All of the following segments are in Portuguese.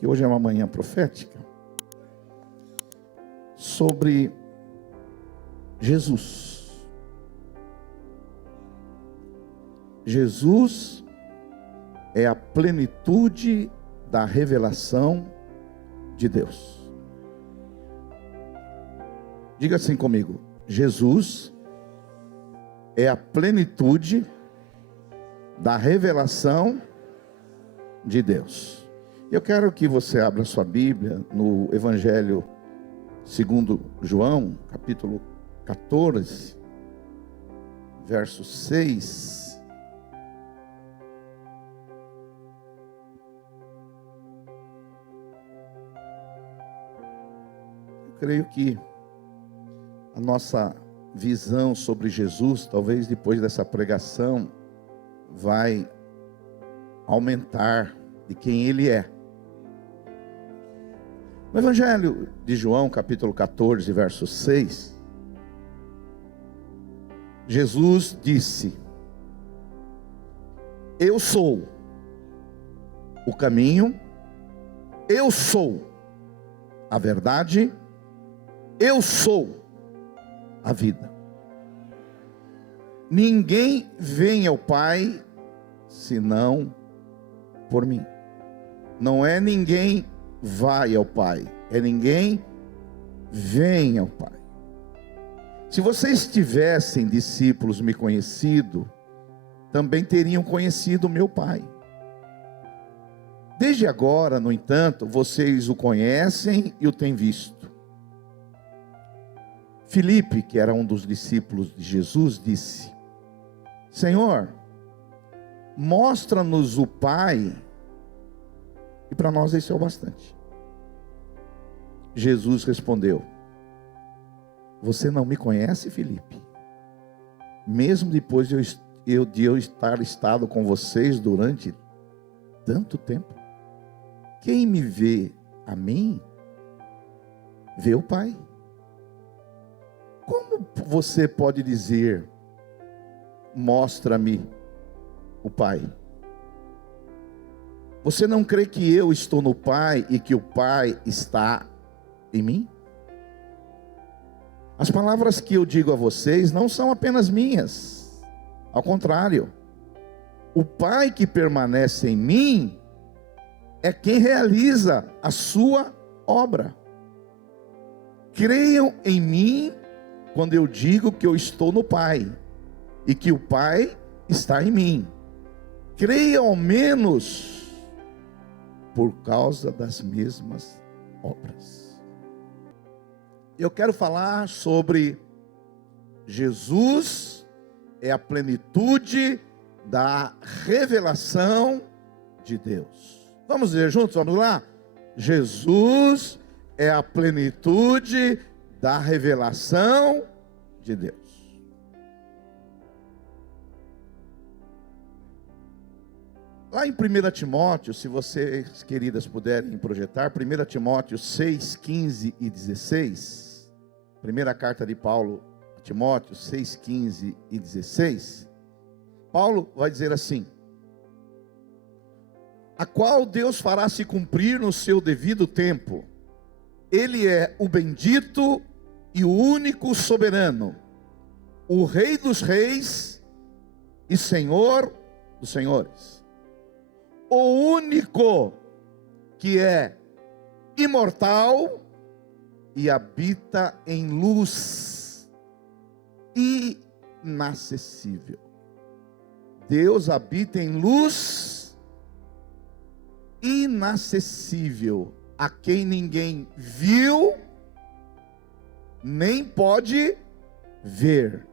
que hoje é uma manhã profética, sobre Jesus. Jesus é a plenitude da revelação de Deus. Diga assim comigo: Jesus é a plenitude da revelação de Deus. Eu quero que você abra sua Bíblia no Evangelho segundo João, capítulo 14, verso 6. Eu creio que a nossa visão sobre Jesus, talvez depois dessa pregação, vai aumentar de quem Ele é. No Evangelho de João, capítulo 14, verso 6, Jesus disse: eu sou o caminho, eu sou a verdade, eu sou a vida. Ninguém vem ao Pai senão por mim. Não é ninguém vai ao Pai, é ninguém vem ao Pai. Se vocês tivessem discípulos me conhecido, também teriam conhecido meu Pai. Desde agora, no entanto, vocês o conhecem e o têm visto. Filipe, que era um dos discípulos de Jesus, disse: Senhor, mostra-nos o Pai, e para nós isso é o bastante. Jesus respondeu: você não me conhece, Filipe? Mesmo depois de eu estar estado com vocês durante tanto tempo? Quem me vê a mim, vê o Pai. Como você pode dizer: mostra-me o Pai? Você não crê que eu estou no Pai e que o Pai está em mim? As palavras que eu digo a vocês não são apenas minhas. Ao contrário, o Pai que permanece em mim é quem realiza a sua obra. Creiam em mim quando eu digo que eu estou no Pai e que o Pai está em mim. Creiam ao menos por causa das mesmas obras. Eu quero falar sobre Jesus é a plenitude da revelação de Deus. Vamos ver juntos, vamos lá? Jesus é a plenitude da revelação de Deus. Lá em 1 Timóteo, se vocês, queridas, puderem projetar, 1 Timóteo 6, 15 e 16, primeira carta de Paulo a Timóteo 6, 15 e 16, Paulo vai dizer assim: a qual Deus fará se cumprir no seu devido tempo. Ele é o bendito e o único soberano, o Rei dos reis e Senhor dos senhores, o único que é imortal e habita em luz inacessível. Deus habita em luz inacessível, a quem ninguém viu, nem pode ver.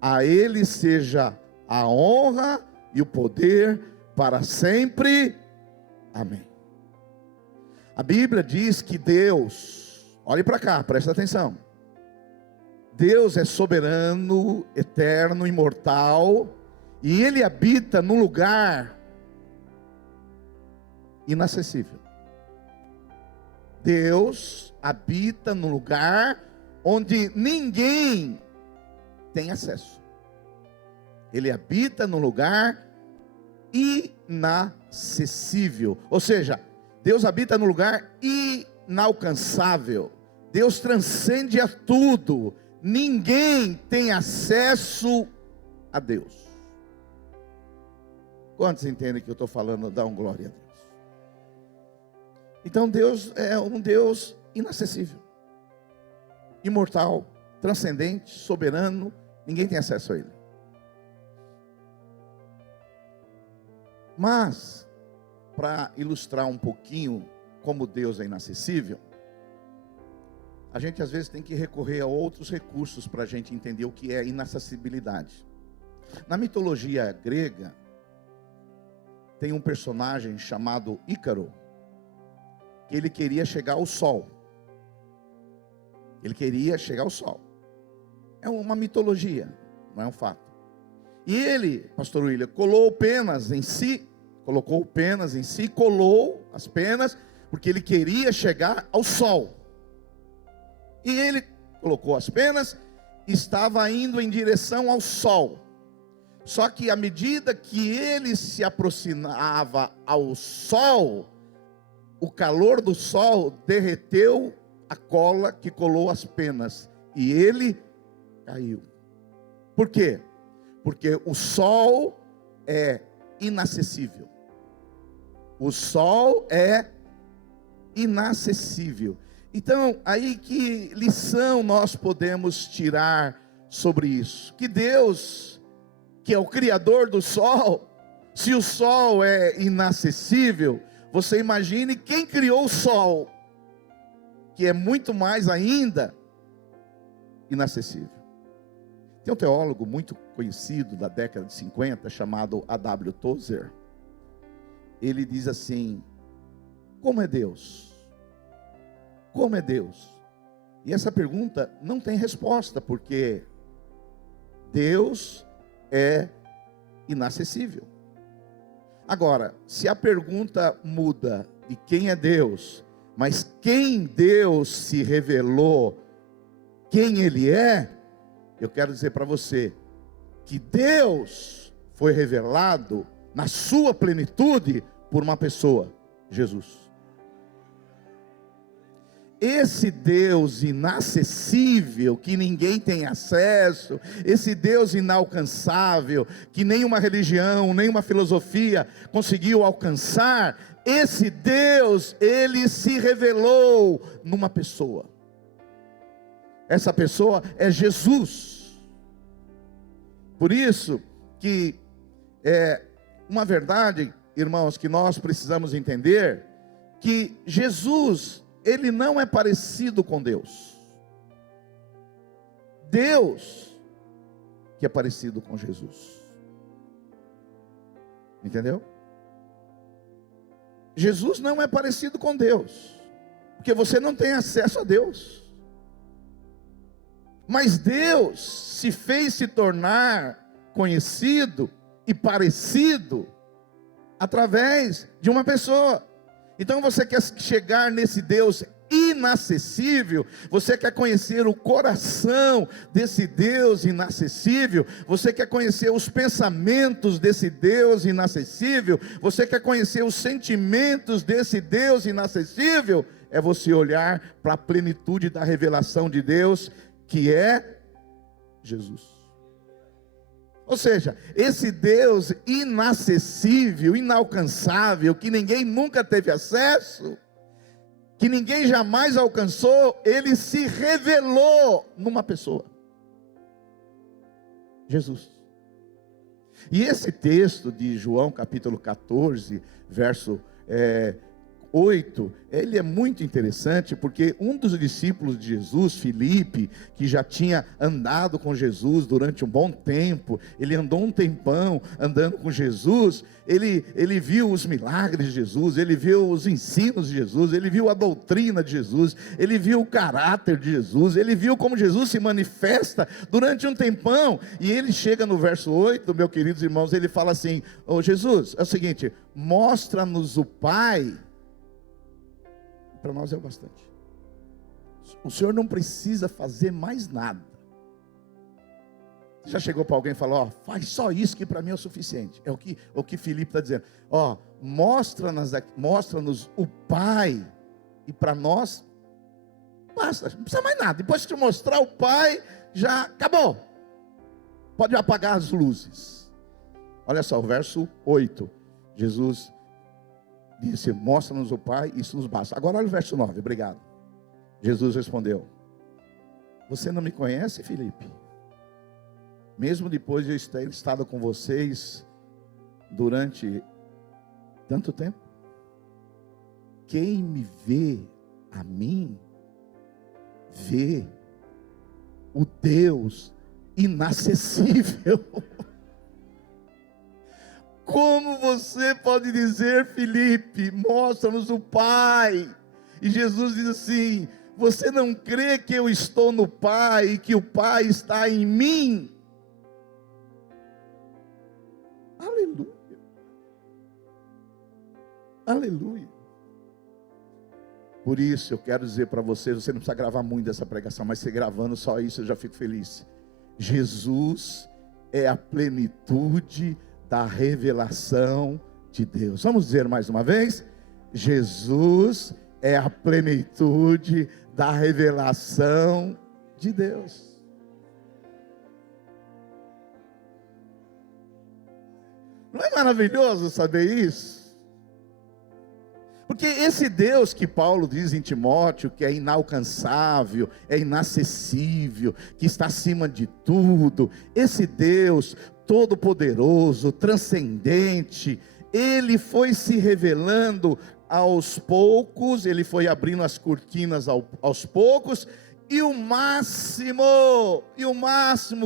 A Ele seja a honra e o poder para sempre. Amém. A Bíblia diz que Deus, olhe para cá, presta atenção. Deus é soberano, eterno, imortal, e Ele habita num lugar inacessível. Deus habita num lugar onde ninguém tem acesso. Ele habita num lugar inacessível, ou seja, Deus habita no lugar inalcançável. Deus transcende a tudo. Ninguém tem acesso a Deus. Quantos entendem que eu estou falando? Dão glória a Deus. Então Deus é um Deus inacessível, imortal, transcendente, soberano. Ninguém tem acesso a Ele. Mas, para ilustrar um pouquinho como Deus é inacessível, a gente às vezes tem que recorrer a outros recursos para a gente entender o que é inacessibilidade. Na mitologia grega, tem um personagem chamado Ícaro, que ele queria chegar ao sol. Ele queria chegar ao sol. É uma mitologia, não é um fato. E ele, pastor William, colocou penas em si, colou as penas, porque ele queria chegar ao sol. E ele colocou as penas, estava indo em direção ao sol. Só que à medida que ele se aproximava ao sol, o calor do sol derreteu a cola que colou as penas. E ele caiu. Por quê? Porque o sol é inacessível. O sol é inacessível. Então, aí que lição nós podemos tirar sobre isso? Que Deus, que é o Criador do sol, se o sol é inacessível, você imagine quem criou o sol, que é muito mais ainda inacessível. Tem um teólogo muito conhecido da década de 50, chamado A.W. Tozer. Ele diz assim: como é Deus? Como é Deus? E essa pergunta não tem resposta, porque Deus é inacessível. Agora, se a pergunta muda de quem é Deus, mas quem Deus se revelou, quem Ele é, eu quero dizer para você, que Deus foi revelado na sua plenitude por uma pessoa, Jesus. Esse Deus inacessível, que ninguém tem acesso, esse Deus inalcançável, que nenhuma religião, nenhuma filosofia conseguiu alcançar, esse Deus, Ele se revelou numa pessoa. Essa pessoa é Jesus. Por isso que é uma verdade, irmãos, que nós precisamos entender, que Jesus, Ele não é parecido com Deus. Deus que é parecido com Jesus. Entendeu? Jesus não é parecido com Deus, porque você não tem acesso a Deus. Mas Deus se fez se tornar conhecido e parecido através de uma pessoa. Então você quer chegar nesse Deus inacessível, você quer conhecer o coração desse Deus inacessível, você quer conhecer os pensamentos desse Deus inacessível, você quer conhecer os sentimentos desse Deus inacessível, é você olhar para a plenitude da revelação de Deus, que é Jesus. Ou seja, esse Deus inacessível, inalcançável, que ninguém nunca teve acesso, que ninguém jamais alcançou, Ele se revelou numa pessoa, Jesus. E esse texto de João capítulo 14, verso 8, ele é muito interessante, porque um dos discípulos de Jesus, Filipe, que já tinha andado com Jesus durante um bom tempo, ele andou um tempão andando com Jesus, ele viu os milagres de Jesus, ele viu os ensinos de Jesus, ele viu a doutrina de Jesus, ele viu o caráter de Jesus, ele viu como Jesus se manifesta durante um tempão, e ele chega no verso 8, meus queridos irmãos, ele fala assim: ô Jesus, é o seguinte, mostra-nos o Pai. Para nós é o bastante. O Senhor não precisa fazer mais nada. Já chegou para alguém e falou: ó, faz só isso que para mim é o suficiente. É o que Filipe está dizendo. Ó, mostra-nos o Pai, e para nós, basta, não precisa mais nada. Depois de te mostrar o Pai, já acabou. Pode apagar as luzes. Olha só, o verso 8. Jesus disse: mostra-nos o Pai, isso nos basta. Agora olha o verso 9, obrigado. Jesus respondeu: você não me conhece, Filipe? Mesmo depois de eu ter estado com vocês durante tanto tempo? Quem me vê a mim, vê o Deus inacessível. Como você pode dizer, Filipe, mostra-nos o Pai? E Jesus diz assim: você não crê que eu estou no Pai e que o Pai está em mim? Aleluia. Aleluia. Por isso eu quero dizer para vocês, você não precisa gravar muito dessa pregação, mas se gravando só isso eu já fico feliz. Jesus é a plenitude da revelação de Deus. Vamos dizer mais uma vez? Jesus é a plenitude da revelação de Deus. Não é maravilhoso saber isso? Porque esse Deus que Paulo diz em Timóteo, que é inalcançável, é inacessível, que está acima de tudo, esse Deus todo-poderoso, transcendente, ele foi se revelando aos poucos, ele foi abrindo as cortinas aos poucos, e o máximo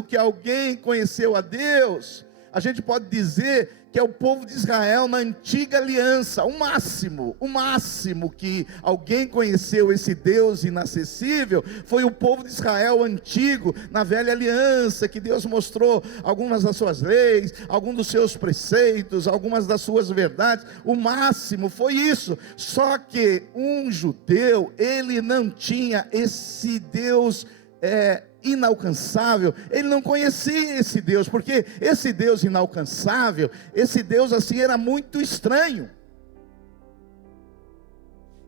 que alguém conheceu a Deus, a gente pode dizer que é o povo de Israel na antiga aliança. O máximo que alguém conheceu esse Deus inacessível foi o povo de Israel antigo, na velha aliança, que Deus mostrou algumas das suas leis, alguns dos seus preceitos, algumas das suas verdades. O máximo foi isso. Só que um judeu, ele não tinha esse Deus inalcançável, ele não conhecia esse Deus, porque esse Deus inalcançável, esse Deus assim era muito estranho.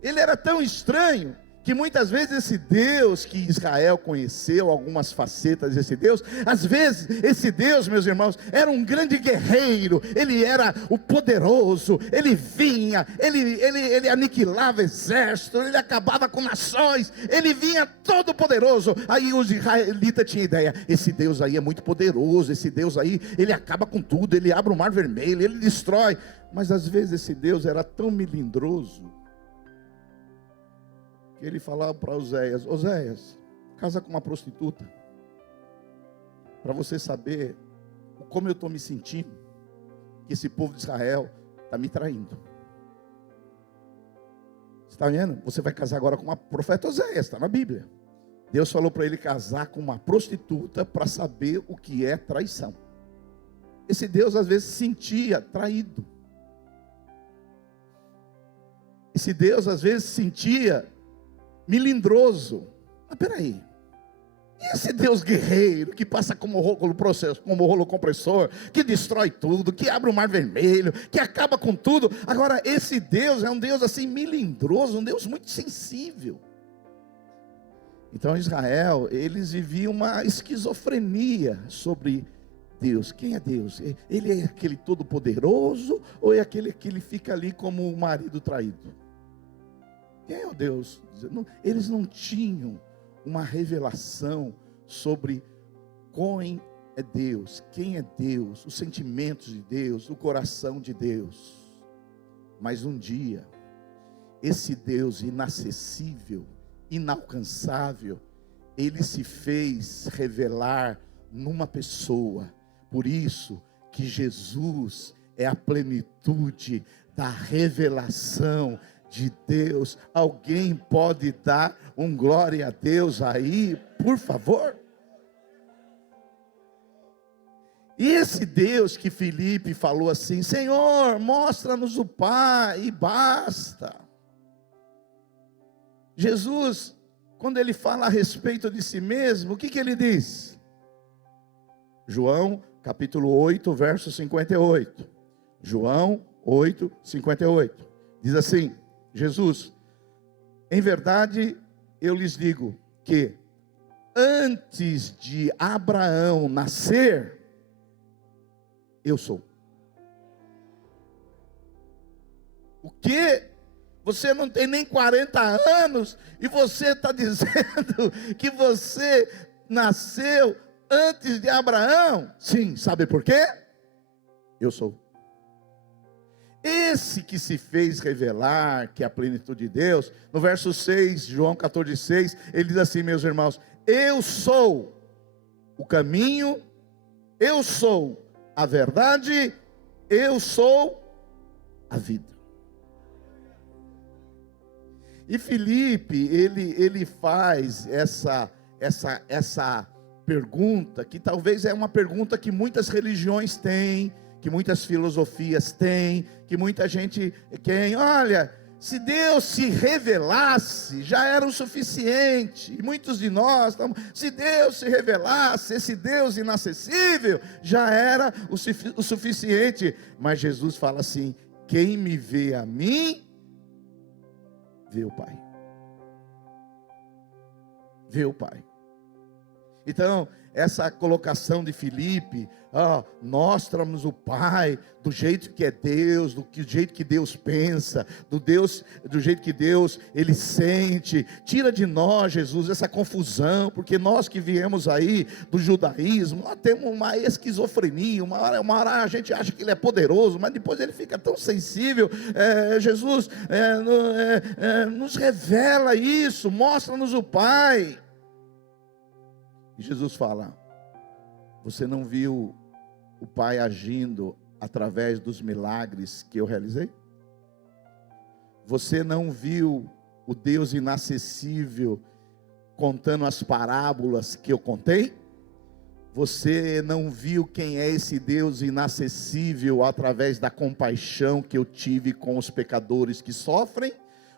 Ele era tão estranho que muitas vezes esse Deus que Israel conheceu, algumas facetas desse Deus, às vezes esse Deus, meus irmãos, era um grande guerreiro, ele era o poderoso, ele vinha, ele aniquilava exércitos, ele acabava com nações, ele vinha todo poderoso. Aí os israelitas tinham ideia: esse Deus aí é muito poderoso, esse Deus aí, ele acaba com tudo, ele abre o mar vermelho, ele destrói. Mas às vezes esse Deus era tão melindroso, ele falava para Oséias: Oséias, casa com uma prostituta, para você saber como eu estou me sentindo, que esse povo de Israel está me traindo. Você está vendo? Você vai casar agora com uma profeta. Oséias, está na Bíblia. Deus falou para ele casar com uma prostituta para saber o que é traição. Esse Deus às vezes se sentia traído. Esse Deus às vezes se sentia melindroso. Mas peraí, e esse Deus guerreiro, que passa como rolo compressor, que destrói tudo, que abre o mar vermelho, que acaba com tudo? Agora esse Deus é um Deus assim melindroso, um Deus muito sensível. Então Israel, eles viviam uma esquizofrenia sobre Deus. Quem é Deus? Ele é aquele todo poderoso, ou é aquele que ele fica ali como um marido traído? Quem é o Deus? Eles não tinham uma revelação sobre quem é Deus, os sentimentos de Deus, o coração de Deus. Mas um dia, esse Deus inacessível, inalcançável, ele se fez revelar numa pessoa. Por isso que Jesus é a plenitude da revelação de Deus. Alguém pode dar um glória a Deus aí, por favor? E esse Deus que Filipe falou assim: Senhor, mostra-nos o Pai e basta. Jesus, quando ele fala a respeito de si mesmo, o que ele diz? João capítulo 8, verso 58. João 8:58. Diz assim: Jesus: em verdade eu lhes digo que antes de Abraão nascer, eu sou. O quê? Você não tem nem 40 anos e você está dizendo que você nasceu antes de Abraão? Sim, sabe por quê? Eu sou. Esse que se fez revelar, que é a plenitude de Deus, no verso 6, João 14:6, ele diz assim: meus irmãos, eu sou o caminho, eu sou a verdade, eu sou a vida. E Filipe, ele faz essa pergunta, que talvez é uma pergunta que muitas religiões têm, que muitas filosofias têm, que muita gente quer. Olha, se Deus se revelasse, já era o suficiente. E muitos de nós, se Deus se revelasse, esse Deus inacessível, já era o suficiente. Mas Jesus fala assim: quem me vê a mim, vê o Pai. Vê o Pai. Então, essa colocação de Filipe, mostra-nos o Pai, do jeito que é Deus, do jeito que Deus pensa, do jeito que Deus, Ele sente. Tira de nós, Jesus, essa confusão, porque nós que viemos aí do judaísmo, nós temos uma esquizofrenia, uma hora a gente acha que Ele é poderoso, mas depois Ele fica tão sensível. Jesus nos revela isso, mostra-nos o Pai. E Jesus fala: você não viu o Pai agindo através dos milagres que eu realizei? Você não viu o Deus inacessível contando as parábolas que eu contei? Você não viu quem é esse Deus inacessível através da compaixão que eu tive com os pecadores que sofrem?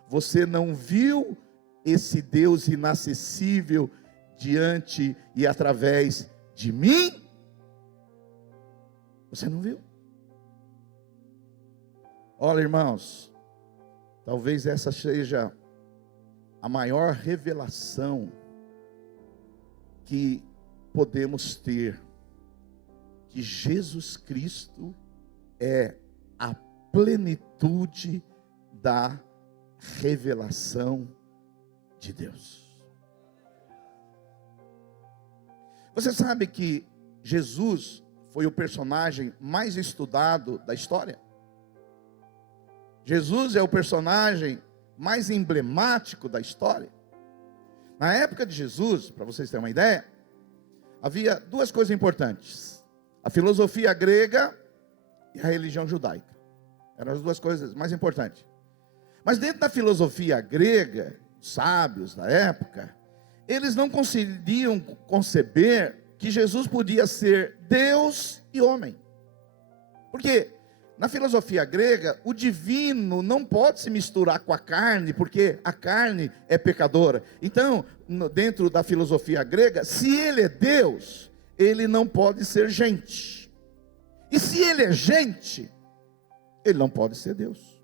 Você não viu esse Deus inacessível diante e através de mim? Você não viu? Olha, irmãos, talvez essa seja a maior revelação que podemos ter, que Jesus Cristo é a plenitude da revelação de Deus. Você sabe que Jesus foi o personagem mais estudado da história? Jesus é o personagem mais emblemático da história. Na época de Jesus, para vocês terem uma ideia, havia duas coisas importantes: a filosofia grega e a religião judaica. Eram as duas coisas mais importantes. Mas dentro da filosofia grega, os sábios da época, eles não conseguiam conceber que Jesus podia ser Deus e homem. Porque na filosofia grega, o divino não pode se misturar com a carne, porque a carne é pecadora. Então, dentro da filosofia grega, se ele é Deus, ele não pode ser gente. E se ele é gente, ele não pode ser Deus.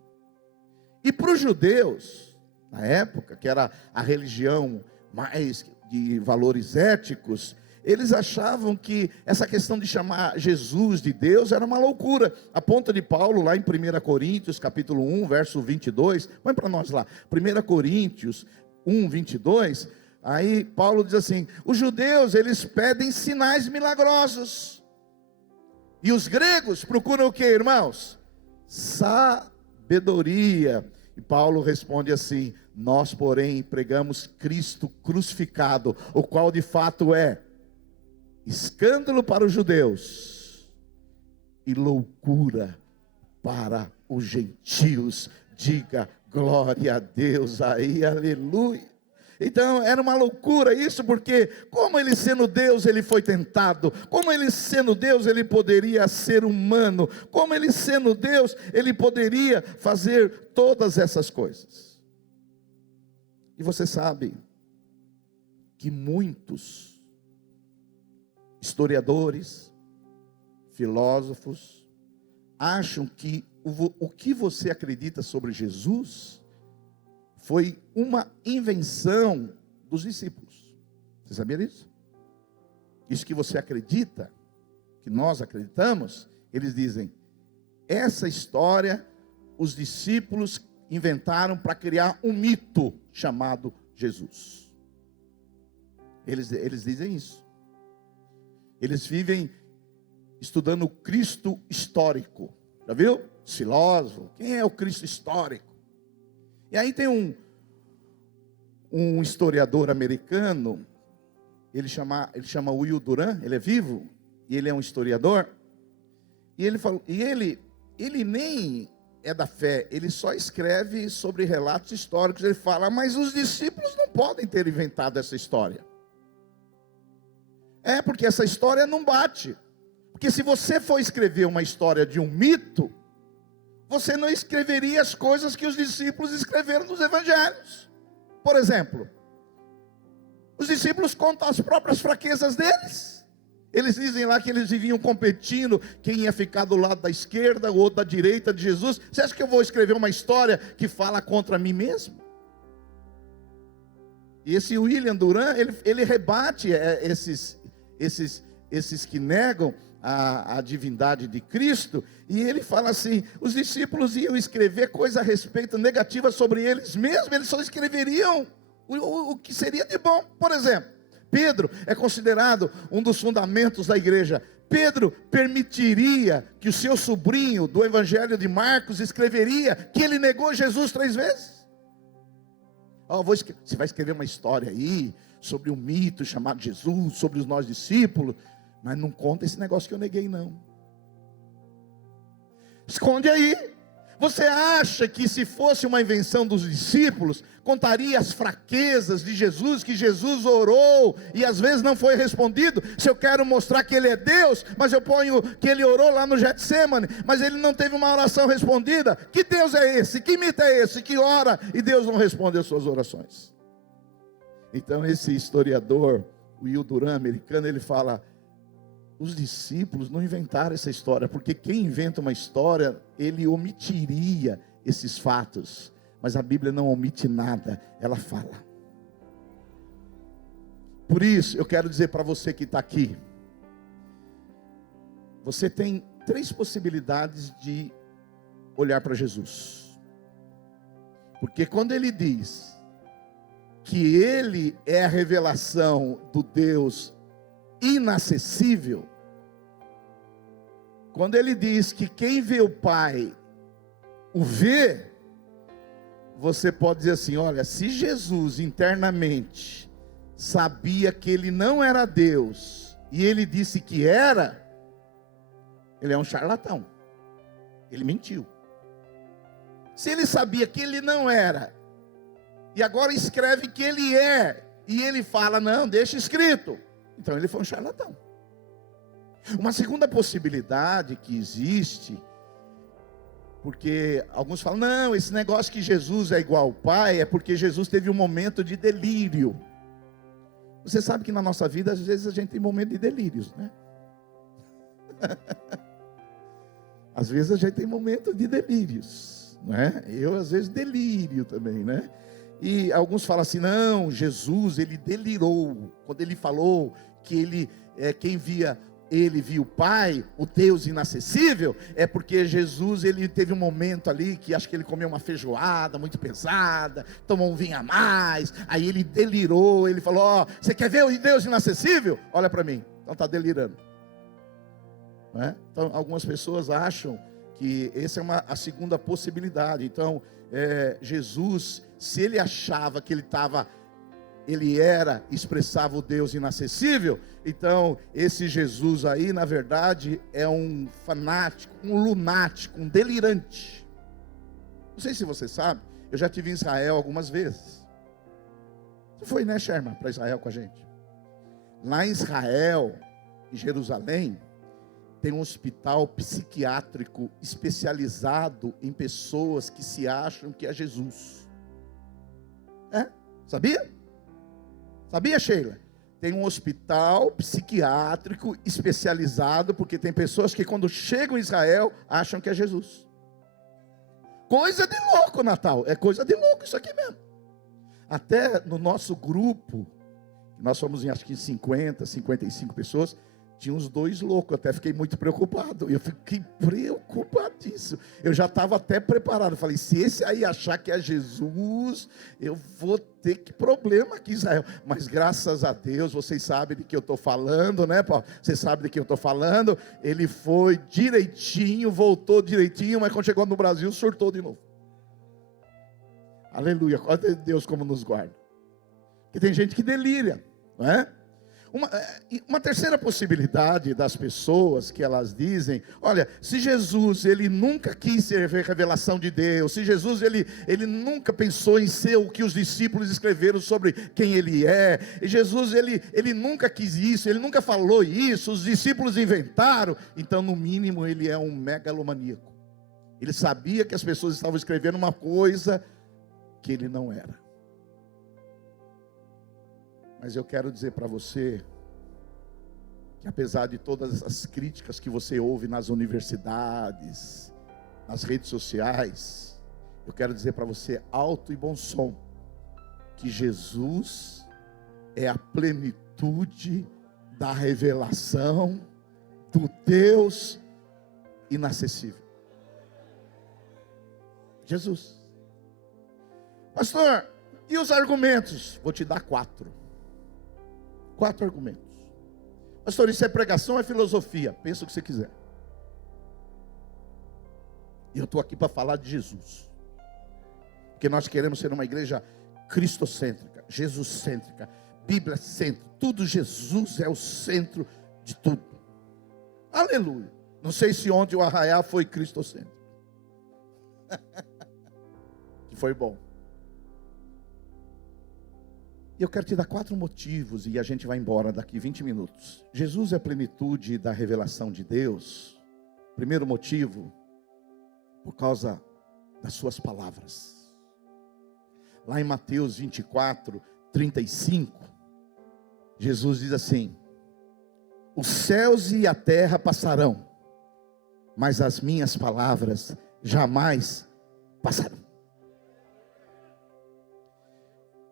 E para os judeus, na época, que era a religião mais de valores éticos, eles achavam que essa questão de chamar Jesus de Deus era uma loucura. A ponta de Paulo, lá em 1 Coríntios, capítulo 1, verso 22, põe para nós lá, 1 Coríntios 1, 22, aí Paulo diz assim: os judeus, eles pedem sinais milagrosos, e os gregos procuram o que, irmãos? Sabedoria. E Paulo responde assim: nós, porém, pregamos Cristo crucificado, o qual de fato é escândalo para os judeus e loucura para os gentios. Diga glória a Deus aí, aleluia. Então era uma loucura isso, porque como ele sendo Deus, ele foi tentado. Como ele sendo Deus, ele poderia ser humano. Como ele sendo Deus, ele poderia fazer todas essas coisas. E você sabe que muitos historiadores, filósofos, acham que o que você acredita sobre Jesus foi uma invenção dos discípulos. Você sabia disso? Isso que você acredita, que nós acreditamos, eles dizem, essa história os discípulos inventaram para criar um mito chamado Jesus. Eles dizem isso. Eles vivem estudando o Cristo histórico. Já viu? Filósofo. Quem é o Cristo histórico? E aí tem um historiador americano, ele chama Will Durant, ele é vivo, e ele é um historiador, e ele falou, ele nem é da fé, ele só escreve sobre relatos históricos. Ele fala, mas os discípulos não podem ter inventado essa história. Porque essa história não bate. Porque se você for escrever uma história de um mito, você não escreveria as coisas que os discípulos escreveram nos evangelhos. Por exemplo, os discípulos contam as próprias fraquezas deles. Eles dizem lá que eles viviam competindo, quem ia ficar do lado da esquerda, o outro da direita de Jesus. Você acha que eu vou escrever uma história que fala contra mim mesmo? E esse William Durant, ele rebate esses que negam a divindade de Cristo, e ele fala assim, os discípulos iam escrever coisa a respeito negativa sobre eles mesmos, eles só escreveriam o que seria de bom. Por exemplo, Pedro é considerado um dos fundamentos da igreja. Pedro permitiria que o seu sobrinho do Evangelho de Marcos escreveria que ele negou Jesus 3 vezes? Você vai escrever uma história aí sobre um mito chamado Jesus, sobre os nossos discípulos, mas não conta esse negócio que eu neguei não. Esconde aí. Você acha que se fosse uma invenção dos discípulos, contaria as fraquezas de Jesus, que Jesus orou e às vezes não foi respondido? Se eu quero mostrar que ele é Deus, mas eu ponho que ele orou lá no Getsemane, mas ele não teve uma oração respondida. Que Deus é esse? Que mito é esse? Que ora e Deus não responde as suas orações? Então esse historiador, o Will Durant, americano, ele fala, os discípulos não inventaram essa história, porque quem inventa uma história, ele omitiria esses fatos. Mas a Bíblia não omite nada, ela fala. Por isso, eu quero dizer para você que está aqui, você tem 3 possibilidades de olhar para Jesus. Porque quando ele diz que ele é a revelação do Deus inacessível, quando ele diz que quem vê o Pai o vê, você pode dizer assim, olha, se Jesus internamente sabia que ele não era Deus, e ele disse que era, ele é um charlatão, ele mentiu. Se ele sabia que ele não era, e agora escreve que ele é, e ele fala, não, deixa escrito, então ele foi um charlatão. Uma segunda possibilidade que existe, porque alguns falam, não, esse negócio que Jesus é igual ao Pai, é porque Jesus teve um momento de delírio. Você sabe que na nossa vida, às vezes a gente tem momento de delírios, né? Às vezes a gente tem momento de delírios, né? Eu às vezes delírio também, né? E alguns falam assim, não, Jesus, ele delirou, quando ele falou que ele, quem via ele viu o Pai, o Deus inacessível, é porque Jesus, ele teve um momento ali, que acho que ele comeu uma feijoada muito pesada, tomou um vinho a mais, aí ele delirou, ele falou, ó, você quer ver o Deus inacessível? Olha para mim, então está delirando. Não é? Então algumas pessoas acham que essa é a segunda possibilidade. Então Jesus, se ele achava que ele expressava o Deus inacessível, então esse Jesus aí, na verdade, é um fanático, um lunático, um delirante. Não sei se você sabe, eu já estive em Israel algumas vezes. Você foi, né, Sherman, para Israel com a gente? Lá em Israel, em Jerusalém, tem um hospital psiquiátrico especializado em pessoas que se acham que é Jesus. Sabia? Sabia, Sheila? tem um hospital psiquiátrico especializado, porque tem pessoas que quando chegam em Israel, acham que é Jesus. Coisa de louco, Natal, é coisa de louco isso aqui mesmo. Até no nosso grupo, nós somos em acho que 50, 55 pessoas, tinha uns 2 loucos, eu até fiquei muito preocupado, eu fiquei preocupadíssimo, eu já estava até preparado, falei, se esse aí achar que é Jesus, eu vou ter que problema aqui em Israel, mas graças a Deus, vocês sabem de que eu estou falando, né, Paulo? Vocês sabem de que eu estou falando, ele foi direitinho, voltou direitinho, mas quando chegou no Brasil, surtou de novo. Aleluia, olha Deus como nos guarda, porque tem gente que delira, não é? Uma terceira possibilidade das pessoas que elas dizem, olha, se Jesus ele nunca quis ser revelação de Deus, se Jesus ele nunca pensou em ser o que os discípulos escreveram sobre quem ele é, e Jesus ele nunca quis isso, ele nunca falou isso, os discípulos inventaram, então no mínimo ele é um megalomaníaco. Ele sabia que as pessoas estavam escrevendo uma coisa que ele não era. Mas eu quero dizer para você que apesar de todas as críticas que você ouve nas universidades, nas redes sociais, eu quero dizer para você alto e bom som, que Jesus é a plenitude da revelação do Deus inacessível. Jesus. Pastor, e os argumentos? Vou te dar 4 argumentos. Pastor, isso é pregação ou é filosofia? Pensa o que você quiser. E eu estou aqui para falar de Jesus. Porque nós queremos ser uma igreja cristocêntrica, jesuscêntrica, bíblia-cêntrica. Tudo Jesus é o centro de tudo. Aleluia. Não sei se ontem o arraial foi cristocêntrico. Que foi bom. E eu quero te dar 4 motivos e a gente vai embora daqui 20 minutos. Jesus é a plenitude da revelação de Deus. Primeiro motivo, por causa das suas palavras. Lá em Mateus 24, 35, Jesus diz assim: os céus e a terra passarão, mas as minhas palavras jamais passarão.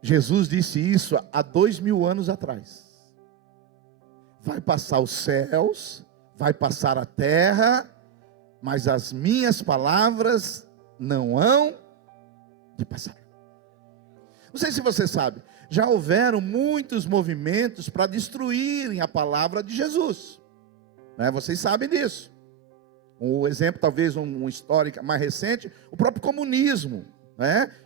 Jesus disse isso há 2000 anos atrás. Vai passar os céus, vai passar a terra, mas as minhas palavras não hão de passar. Não sei se você sabe, já houveram muitos movimentos para destruírem a palavra de Jesus, né? Vocês sabem disso. Um exemplo, talvez um histórico mais recente, o próprio comunismo.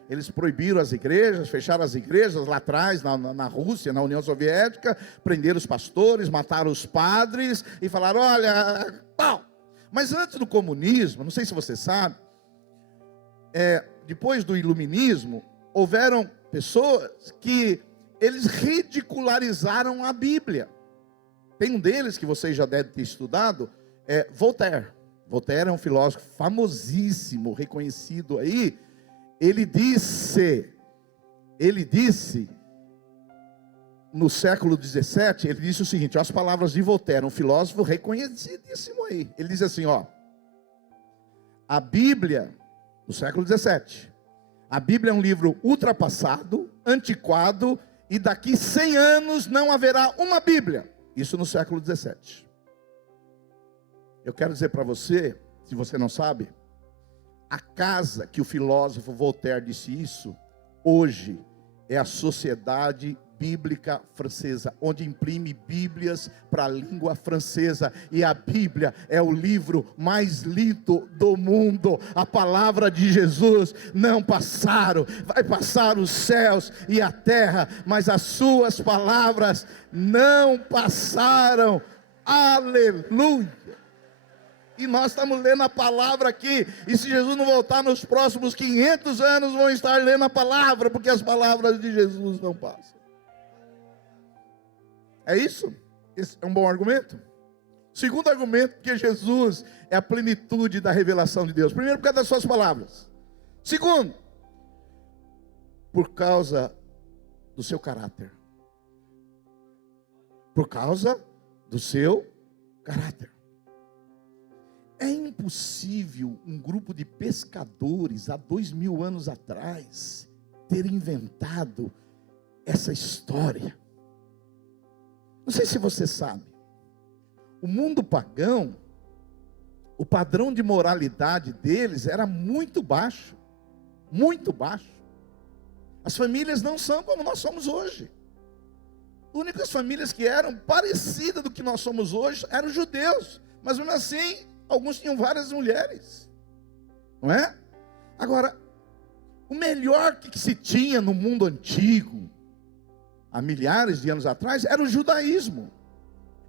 Eles proibiram as igrejas, fecharam as igrejas lá atrás, na Rússia, na União Soviética, prenderam os pastores, mataram os padres e falaram, olha, tal. Mas antes do comunismo, não sei se você sabe, depois do iluminismo, houveram pessoas que eles ridicularizaram a Bíblia. Tem um deles que vocês já devem ter estudado, Voltaire. Voltaire é um filósofo famosíssimo, reconhecido aí. Ele disse, no século 17, ele disse o seguinte, as palavras de Voltaire, um filósofo reconhecidíssimo aí. Ele diz assim, a Bíblia, no século 17, a Bíblia é um livro ultrapassado, antiquado, e daqui 100 anos não haverá uma Bíblia. Isso no século 17. Eu quero dizer para você, se você não sabe, a casa que o filósofo Voltaire disse isso, hoje é a Sociedade Bíblica Francesa, onde imprime Bíblias para a língua francesa, e a Bíblia é o livro mais lido do mundo. A palavra de Jesus não passaram, vai passar os céus e a terra, mas as suas palavras não passaram. Aleluia! E nós estamos lendo a palavra aqui. E se Jesus não voltar nos próximos 500 anos, vão estar lendo a palavra, porque as palavras de Jesus não passam. É isso? Esse é um bom argumento? Segundo argumento, porque Jesus é a plenitude da revelação de Deus. Primeiro, por causa das suas palavras. Segundo, por causa do seu caráter. por causa do seu caráter. É impossível um grupo de pescadores há 2000 anos atrás ter inventado essa história. Não sei se você sabe, o mundo pagão, o padrão de moralidade deles era muito baixo, muito baixo. As famílias não são como nós somos hoje. As únicas famílias que eram parecidas do que nós somos hoje eram os judeus, mas mesmo assim, alguns tinham várias mulheres, não é? Agora, o melhor que se tinha no mundo antigo, há milhares de anos atrás, era o judaísmo.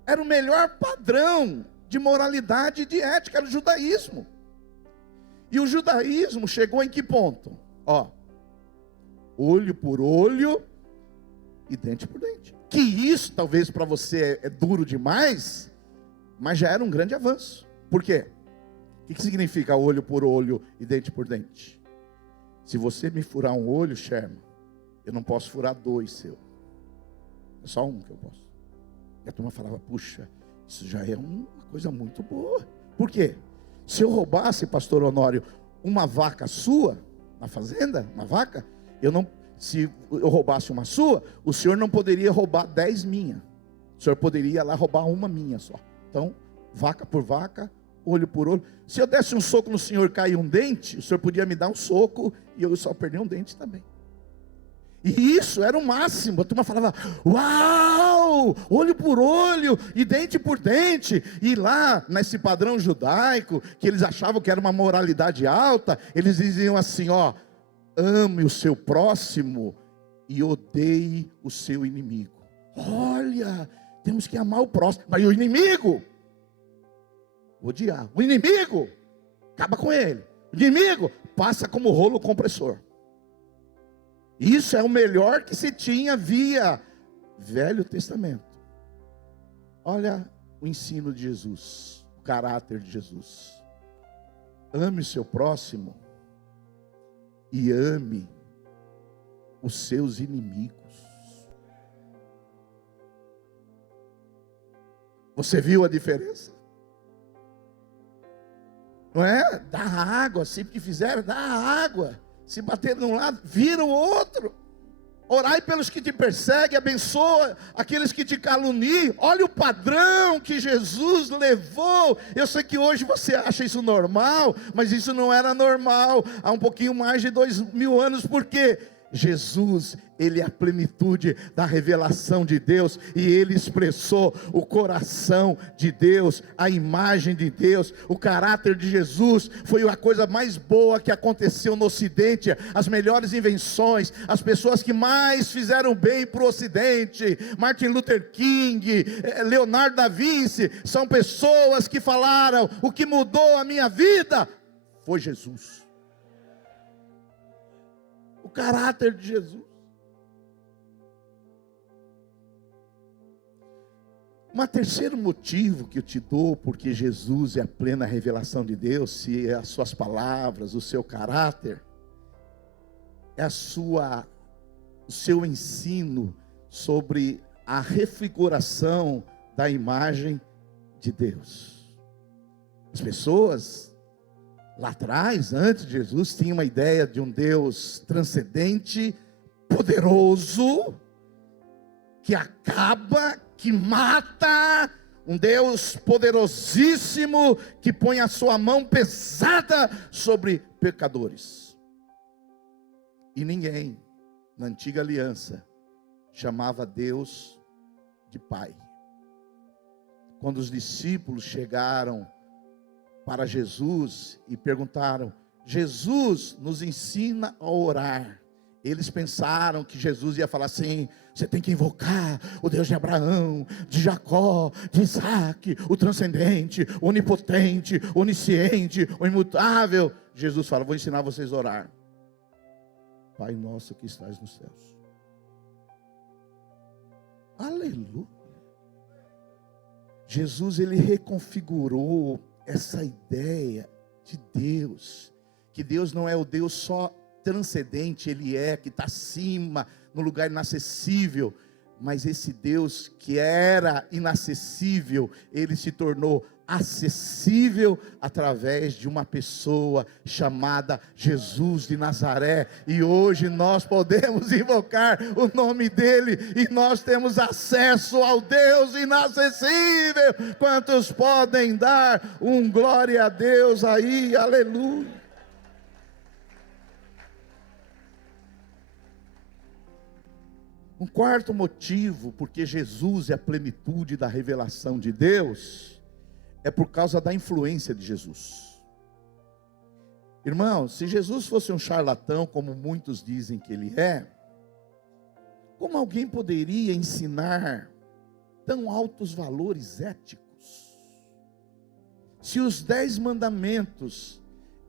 Era o melhor padrão de moralidade e de ética, era o judaísmo. E o judaísmo chegou em que ponto? Olho por olho e dente por dente. Que isso talvez para você é duro demais, mas já era um grande avanço. Por quê? O que significa olho por olho e dente por dente? Se você me furar um olho, Sherman, eu não posso furar dois seu. É só um que eu posso. E a turma falava, puxa, isso já é uma coisa muito boa. Por quê? Se eu roubasse, pastor Honório, uma vaca sua, na fazenda, uma vaca, se eu roubasse uma sua, o senhor não poderia roubar 10 minhas. O senhor poderia lá roubar uma minha só. Então, vaca por vaca, olho por olho. Se eu desse um soco no senhor e cair um dente, o senhor podia me dar um soco e eu só perder um dente também. E isso era o máximo. A turma falava, uau, olho por olho e dente por dente. E lá, nesse padrão judaico, que eles achavam que era uma moralidade alta, eles diziam assim, ame o seu próximo e odeie o seu inimigo. Olha, temos que amar o próximo, mas o inimigo, odiar. O inimigo, acaba com ele. O inimigo, passa como rolo compressor. Isso é o melhor que se tinha via Velho Testamento. Olha o ensino de Jesus, o caráter de Jesus. Ame o seu próximo e ame os seus inimigos. Você viu a diferença? Não é? Dá água, sempre que fizeram, dá água. Se bater de um lado, vira o outro. Orai pelos que te perseguem, abençoa aqueles que te caluniam. Olha o padrão que Jesus levou. Eu sei que hoje você acha isso normal, mas isso não era normal há um pouquinho mais de 2000 anos. Por quê? Jesus, ele é a plenitude da revelação de Deus, e ele expressou o coração de Deus, a imagem de Deus. O caráter de Jesus foi a coisa mais boa que aconteceu no Ocidente. As melhores invenções, as pessoas que mais fizeram bem para o Ocidente, Martin Luther King, Leonardo da Vinci, são pessoas que falaram, o que mudou a minha vida foi Jesus. O caráter de Jesus. Um terceiro motivo que eu te dou, porque Jesus é a plena revelação de Deus, se é as suas palavras, o seu caráter, é o seu ensino sobre a refiguração da imagem de Deus. As pessoas lá atrás, antes de Jesus, tinha uma ideia de um Deus transcendente, poderoso, que acaba, que mata, um Deus poderosíssimo, que põe a sua mão pesada sobre pecadores. E ninguém, na antiga aliança, chamava Deus de Pai. Quando os discípulos chegaram para Jesus e perguntaram, Jesus nos ensina a orar. Eles pensaram que Jesus ia falar assim, você tem que invocar o Deus de Abraão, de Jacó, de Isaac, o transcendente, o onipotente, o onisciente, o imutável. Jesus fala, vou ensinar vocês a orar. Pai nosso que estás nos céus. Aleluia. Jesus, ele reconfigurou essa ideia de Deus, que Deus não é o Deus só transcendente, ele que está acima, no lugar inacessível, Mas esse Deus que era inacessível, ele se tornou acessível através de uma pessoa chamada Jesus de Nazaré. E hoje nós podemos invocar o nome dele e nós temos acesso ao Deus inacessível. Quantos podem dar um glória a Deus aí? Aleluia. Um quarto motivo porque Jesus é a plenitude da revelação de Deus é por causa da influência de Jesus. Irmão, se Jesus fosse um charlatão, como muitos dizem que ele é, como alguém poderia ensinar tão altos valores éticos? Se os 10 mandamentos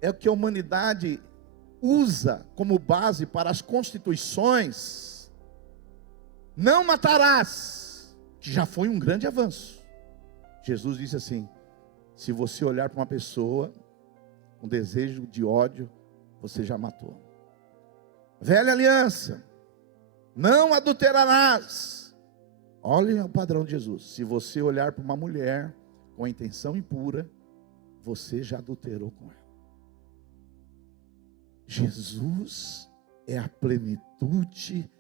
é o que a humanidade usa como base para as constituições, não matarás, que já foi um grande avanço. Jesus disse assim: se você olhar para uma pessoa com desejo de ódio, você já matou. Velha aliança, não adulterarás. Olhem o padrão de Jesus. Se você olhar para uma mulher com a intenção impura, você já adulterou com ela. Jesus é a plenitude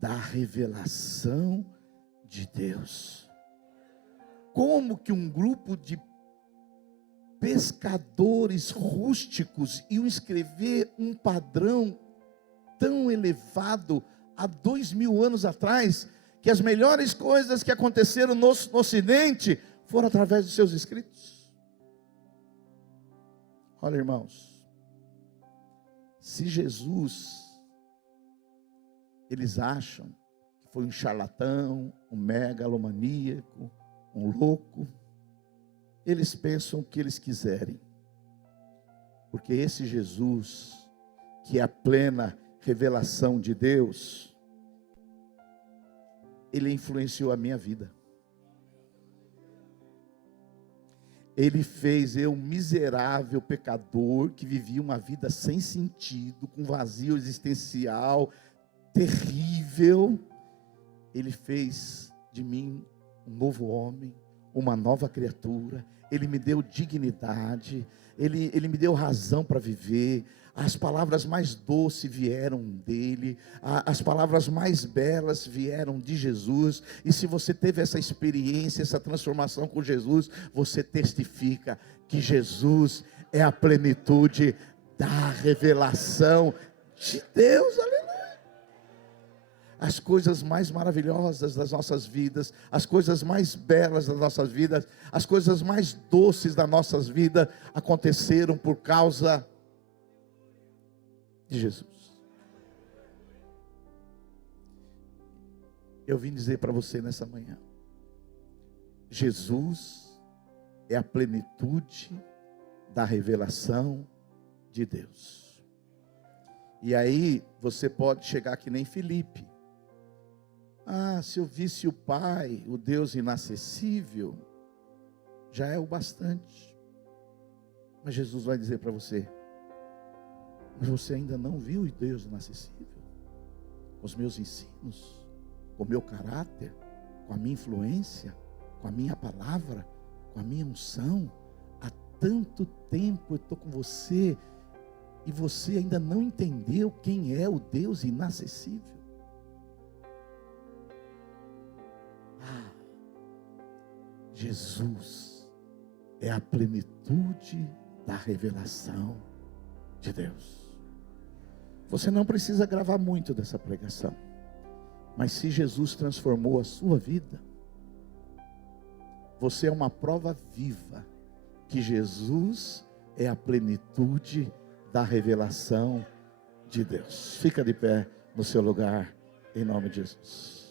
da revelação de Deus. Como que um grupo de pescadores rústicos iam escrever um padrão tão elevado há 2000 anos atrás, que as melhores coisas que aconteceram no Ocidente foram através dos seus escritos? Olha, irmãos, se Jesus, eles acham que foi um charlatão, um megalomaníaco, um louco, eles pensam o que eles quiserem, porque esse Jesus, que é a plena revelação de Deus, ele influenciou a minha vida. Ele fez eu, miserável pecador, que vivia uma vida sem sentido, com vazio existencial terrível, ele fez de mim um novo homem, uma nova criatura. Ele me deu dignidade, ele me deu razão para viver. As palavras mais doces vieram dele, as palavras mais belas vieram de Jesus. E se você teve essa experiência, essa transformação com Jesus, você testifica que Jesus é a plenitude da revelação de Deus. Aleluia. As coisas mais maravilhosas das nossas vidas, as coisas mais belas das nossas vidas, as coisas mais doces das nossas vidas aconteceram por causa de Jesus. Eu vim dizer para você nessa manhã: Jesus é a plenitude da revelação de Deus. E aí você pode chegar que nem Filipe. Ah, se eu visse o Pai, o Deus inacessível, já é o bastante. Mas Jesus vai dizer para você: mas você ainda não viu o Deus inacessível? Com os meus ensinos, com o meu caráter, com a minha influência, com a minha palavra, com a minha unção. Há tanto tempo eu estou com você e você ainda não entendeu quem é o Deus inacessível. Jesus é a plenitude da revelação de Deus. Você não precisa gravar muito dessa pregação, mas se Jesus transformou a sua vida, você é uma prova viva que Jesus é a plenitude da revelação de Deus. Fica de pé no seu lugar, em nome de Jesus.